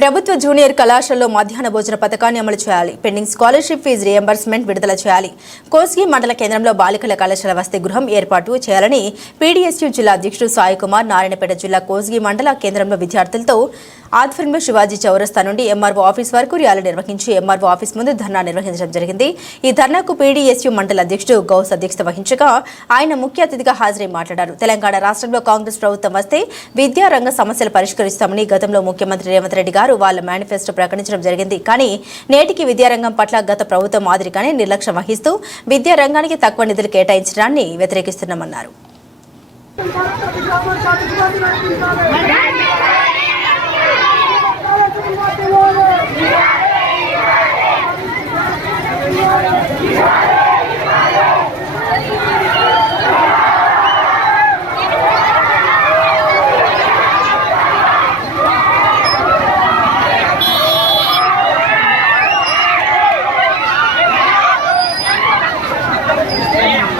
ప్రభుత్వ జూనియర్ కళాశాలలో మధ్యాహ్న భోజన పథకాన్ని అమలు చేయాలి. పెండింగ్ స్కాలర్షిప్ ఫీజు రియంబర్స్మెంట్ విడుదల చేయాలి. కోస్గి మండల కేంద్రంలో బాలికల కళాశాల వసతి గృహం ఏర్పాటు చేయాలని పీడీఎస్యూ జిల్లా అధ్యక్షుడు సాయి కుమార్ నారాయణపేట జిల్లా కోస్గి మండల కేంద్రంలో విద్యార్థులతో ఆధ్వర్యంలో శివాజీ చౌరస్తా నుండి ఎంఆర్ఓ ఆఫీస్ వరకు ర్యాలీ నిర్వహించి ఎంఆర్ఓ ఆఫీస్ ముందు ధర్నా నిర్వహించడం జరిగింది. ఈ ధర్నాకు పీడీఎస్యూ మండల అధ్యక్షుడు గౌస్ అధ్యక్షత వహించగా ఆయన ముఖ్య అతిథిగా హాజరై మాట్లాడారు. తెలంగాణ రాష్ట్రంలో కాంగ్రెస్ ప్రభుత్వం వస్తే విద్యారంగ సమస్యలు పరిష్కరిస్తామని గతంలో ముఖ్యమంత్రి రేవంత్ రెడ్డి గారు వాళ్ళ మేనిఫెస్టో ప్రకటించడం జరిగింది. కానీ నేటికి విద్యారంగం పట్ల గత ప్రభుత్వం మాదిరిగానే నిర్లక్ష్యం వహిస్తూ విద్యారంగానికి తక్కువ నిధులు కేటాయించడాన్ని వ్యతిరేకిస్తున్నామన్నారు.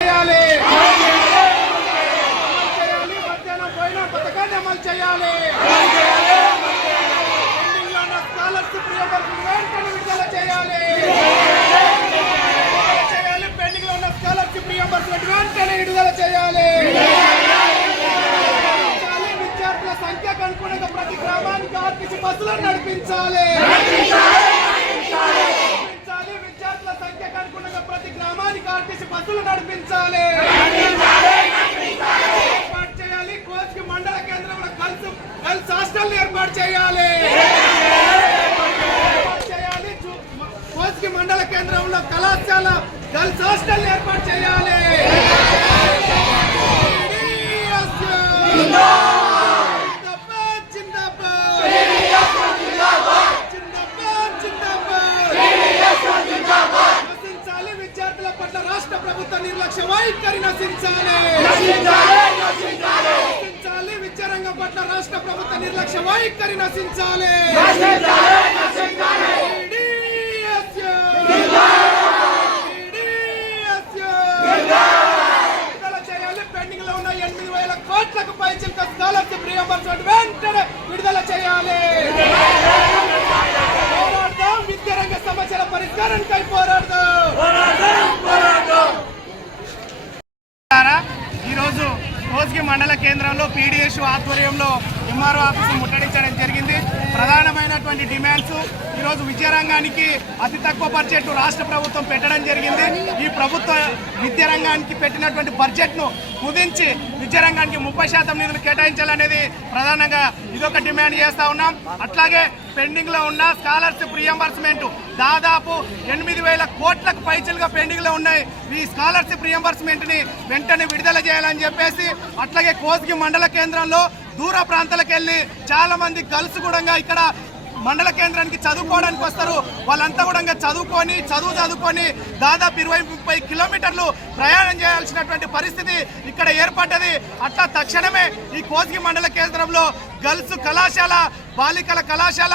చేయాలి చేయాలి మధ్యాహ్నం పోయిన పథకాన్ని అమలు చేయాలి. పెండింగ్లో ఉన్న స్కాలర్షిప్ రియంబర్స్మెంట్ వెంటనే విడుదల చేయాలి. విడుదల చేయాలి. పెండింగ్లో ఉన్న స్కాలర్షిప్ రియంబర్స్మెంట్ వెంటనే విడుదల చేయాలి. విద్యార్థుల సంఖ్యకు అనుగుణంగా ప్రతి గ్రామానికి ఆర్టీసీ బస్సులను నడిపించాలి. నడిపించాలి. విద్యార్థుల సంఖ్యకు అనుగుణంగా ప్రతి గ్రామానికి ఆర్టీసీ బస్సులు నడిపించాలి ఏర్పాటు చేయాలి కోచ్కి మండల కేంద్రంలో గర్ల్స్ హాస్టల్ ఏర్పాటు చేయాలి. చేయాలి. చు- మండల కేంద్రంలో కళాశాల గర్ల్స్ హాస్టల్ ఏర్పాటు చేయాలి. విద్యార్థుల పట్ల రాష్ట్ర ప్రభుత్వ నిర్లక్ష్య వైఖరి నశించాలి నశించాలి. విద్యారంగం పట్ల రాష్ట్ర ప్రభుత్వ నిర్లక్ష్య వైఖరి నశించాలి. విడుదల చేయాలి పెండింగ్లో ఉన్న ఎనిమిది వేల కోట్లకు పైచిల్క స్కాలర్షిప్ రియంబర్స్మెంట్ వెంటనే విడుదల చేయాలి పోరాడదాం విద్యారంగ సమస్యల పరిష్కారానికై పోరాడదాం ఈరోజు కోస్గి మండల కేంద్రంలో పీడిఎస్ ఆధ్వర్యంలో ఎంఆర్ఓ ఆఫీసు ముట్టడించడం జరిగింది. ప్రధానమైనటువంటి డిమాండ్స్ ఈరోజు విద్యారంగానికి అతి తక్కువ బడ్జెట్ రాష్ట్ర ప్రభుత్వం పెట్టడం జరిగింది. ఈ ప్రభుత్వ విద్యారంగానికి పెట్టినటువంటి బడ్జెట్ను కుదించి విద్యారంగానికి ముప్పై శాతం నిధులు కేటాయించాలనేది ప్రధానంగా ఇదొక డిమాండ్ చేస్తూ ఉన్నాం. అట్లాగే పెండింగ్లో ఉన్న స్కాలర్షిప్ రియంబర్స్మెంట్ దాదాపు ఎనిమిది వేల కోట్లకు పైచలుగా పెండింగ్లో ఉన్నాయి. ఈ స్కాలర్షిప్ రియంబర్స్మెంట్ని వెంటనే విడుదల చేయాలని చెప్పేసి అట్లాగే కోస్గి మండల కేంద్రంలో దూర ప్రాంతాలకు వెళ్ళి చాలా మంది గర్ల్స్ కూడా ఇక్కడ మండల కేంద్రానికి చదువుకోవడానికి వస్తారు. వాళ్ళంతా కూడా చదువుకొని చదువు చదువుకొని దాదాపు ఇరవై ముప్పై కిలోమీటర్లు ప్రయాణం చేయాల్సినటువంటి పరిస్థితి ఇక్కడ ఏర్పడ్డది. అట్లా తక్షణమే ఈ కోసిగి మండల కేంద్రంలో గర్ల్స్ కళాశాల బాలికల కళాశాల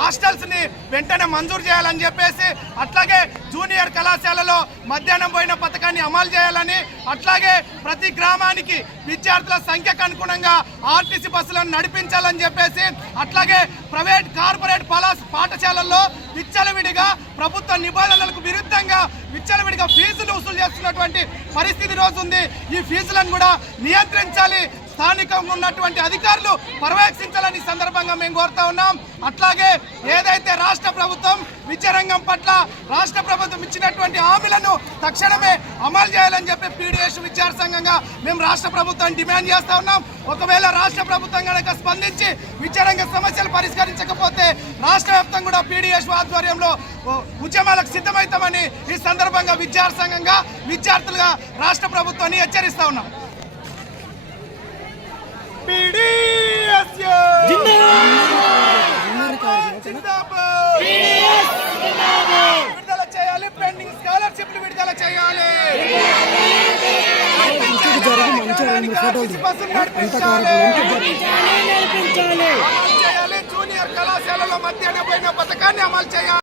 హాస్టల్స్ని వెంటనే మంజూరు చేయాలని చెప్పేసి అట్లాగే జూనియర్ కళాశాలలో మధ్యాహ్నం పోయిన పథకాన్ని అమలు చేయాలని అట్లాగే ప్రతి గ్రామానికి విద్యార్థుల సంఖ్యకు అనుగుణంగా ఆర్టీసీ బస్సులను నడిపించాలని చెప్పేసి అట్లాగే ప్రైవేట్ కార్పొరేట్ పలాస్ పాఠశాలల్లో విచ్చలవిడిగా ప్రభుత్వ నిబంధనలకు విరుద్ధంగా విచ్చలవిడిగా ఫీజులు వసూలు చేస్తున్నటువంటి పరిస్థితి రోజు ఉంది ఈ ఫీజులను కూడా నియంత్రించాలి స్థానికంగా ఉన్నటువంటి అధికారులు పర్యవేక్షించాలని సందర్భంగా మేము కోరుతా ఉన్నాం. అట్లాగే ఏదైతే రాష్ట్ర ప్రభుత్వం విద్యారంగం పట్ల రాష్ట్ర ప్రభుత్వం ఇచ్చినటువంటి హామీలను తక్షణమే అమలు చేయాలని చెప్పి పీడిఎస్ విద్యార్థి సంఘంగా మేము రాష్ట్ర ప్రభుత్వాన్ని డిమాండ్ చేస్తా ఉన్నాం. ఒకవేళ రాష్ట్ర ప్రభుత్వం కనుక స్పందించి విద్యారంగ సమస్యలు పరిష్కరించకపోతే రాష్ట్ర వ్యాప్తంగా కూడా పీడిఎస్ ఆధ్వర్యంలో ఉద్యమాలకు సిద్ధమవుతామని ఈ సందర్భంగా విద్యార్థి సంఘంగా విద్యార్థులుగా రాష్ట్ర ప్రభుత్వాన్ని హెచ్చరిస్తా ఉన్నాం. విడుదల చేయాలి పెండింగ్ స్కాలర్షిప్లు విడుదల చేయాలి! జూనియర్ కళాశాలలో మధ్యాహ్న పోయిన పథకాన్ని అమలు చేయాలి!